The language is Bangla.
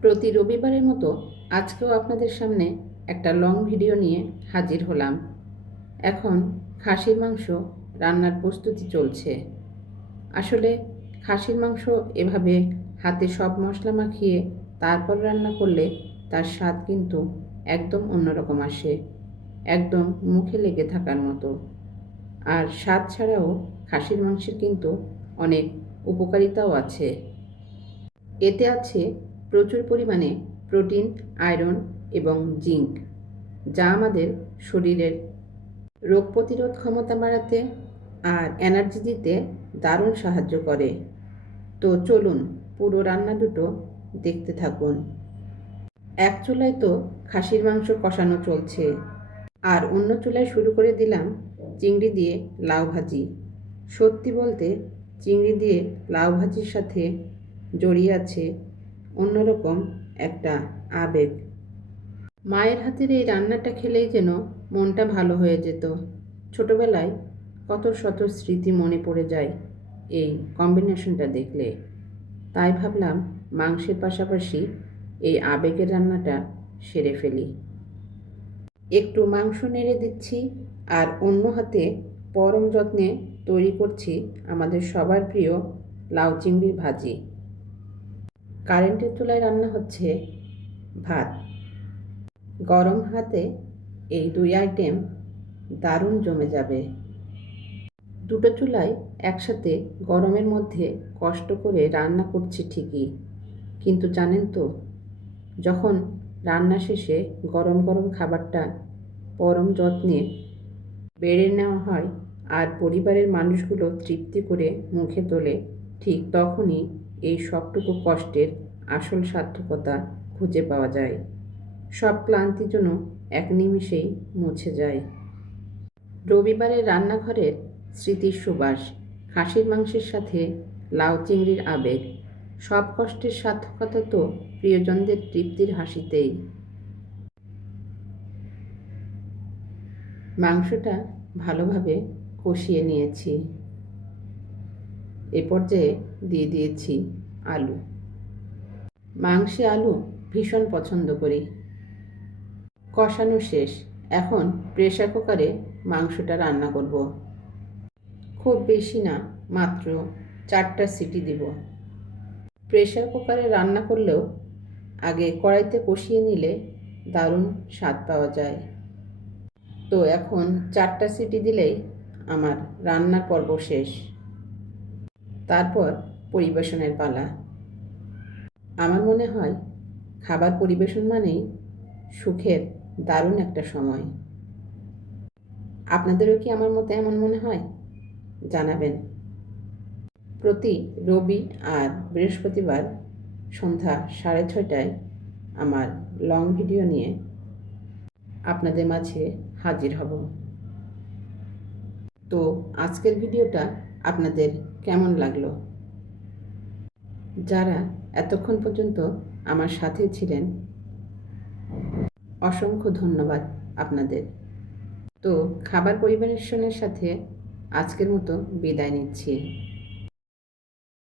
প্রতি রবিবারের মতো আজকেও আপনাদের সামনে একটা লং ভিডিও নিয়ে হাজির হলাম। এখন খাসির মাংস রান্নার প্রস্তুতি চলছে। আসলে খাসির মাংস এভাবে হাতে সব মশলা মাখিয়ে তারপর রান্না করলে তার স্বাদ কিন্তু একদম অন্যরকম আসে, একদম মুখে লেগে থাকার মতো। আর স্বাদ ছাড়াও খাসির মাংসের কিন্তু অনেক উপকারিতাও আছে। এতে আছে প্রচুর পরিমাণে প্রোটিন, আয়রন এবং জিঙ্ক, যা আমাদের শরীরের রোগ প্রতিরোধ ক্ষমতা বাড়াতে আর এনার্জি দিতে দারুণ সাহায্য করে। তো চলুন পুরো রান্না দুটো দেখতে থাকুন। এক চুলায় তো খাসির মাংস কষানো চলছে, আর অন্য চুলায় শুরু করে দিলাম চিংড়ি দিয়ে লাউ ভাজি। সত্যি বলতে চিংড়ি দিয়ে লাউ ভাজির সাথে জড়িয়ে আছে অন্যরকম একটা আবেগ। মায়ের হাতের এই রান্নাটা খেলেই যেন মনটা ভালো হয়ে যেত। ছোটবেলায় কত শত স্মৃতি মনে পড়ে যায় এই কম্বিনেশনটা দেখলে। তাই ভাবলাম মাংসের পাশাপাশি এই আবেগের রান্নাটা সেরে ফেলি। একটু মাংস নেড়ে দিচ্ছি, আর অন্য হাতে পরম যত্নে তৈরি করছি আমাদের সবার প্রিয় লাউ চিংড়ির ভাজি। কারেন্টের চুলায় রান্না হচ্ছে ভাত। গরম হাতে এই দুই আইটেম দারুণ জমে যাবে। দুটো চুলায় একসাথে গরমের মধ্যে কষ্ট করে রান্না করছি ঠিকই, কিন্তু জানেন তো, যখন রান্না শেষে গরম গরম খাবারটা পরম যত্নে বেড়ে নেওয়া হয় আর পরিবারের মানুষগুলো তৃপ্তি করে মুখে তোলে, ঠিক তখনই এই সবটুকু কষ্টের আসল সার্থকতা খুঁজে পাওয়া যায়। সব ক্লান্তি যেন এক নিমিষেই মুছে যায়। রবিবারের রান্নাঘরের স্মৃতির সুবাস, খাসির মাংসের সাথে লাউ চিংড়ির আবেগ, সব কষ্টের সার্থকতা তো প্রিয়জনদের তৃপ্তির হাসিতেই। মাংসটা ভালোভাবে কষিয়ে নিয়েছি। এ পর্যায়ে দিয়ে দিয়েছি আলু। মাংসে আলু ভীষণ পছন্দ করি। কষানো শেষ, এখন প্রেসার কুকারে মাংসটা রান্না করব। খুব বেশি না, মাত্র 4টা সিটি দিব। প্রেসার কুকারে রান্না করলেও আগে কড়াইতে কষিয়ে নিলে দারুণ স্বাদ পাওয়া যায়। তো এখন 4টা সিটি দিলেই আমার রান্নার পর্ব শেষ। তারপর পরিবেশনের পালা। আমার মনে হয় খাবার পরিবেশন মানেই সুখের দারুণ একটা সময়। আপনাদেরও কি আমার মতো এমন মনে হয়? জানাবেন। প্রতি রবি আর বৃহস্পতিবার সন্ধ্যা 6:30টায় আমার লং ভিডিও নিয়ে আপনাদের মাঝে হাজির হব। তো আজকের ভিডিওটা আপনাদের কেমন লাগলো? যারা এতক্ষণ পর্যন্ত আমার সাথে ছিলেন, অসংখ্য ধন্যবাদ আপনাদের। তো খাবার পরিবেশনের সাথে আজকের মতো বিদায় নিচ্ছি।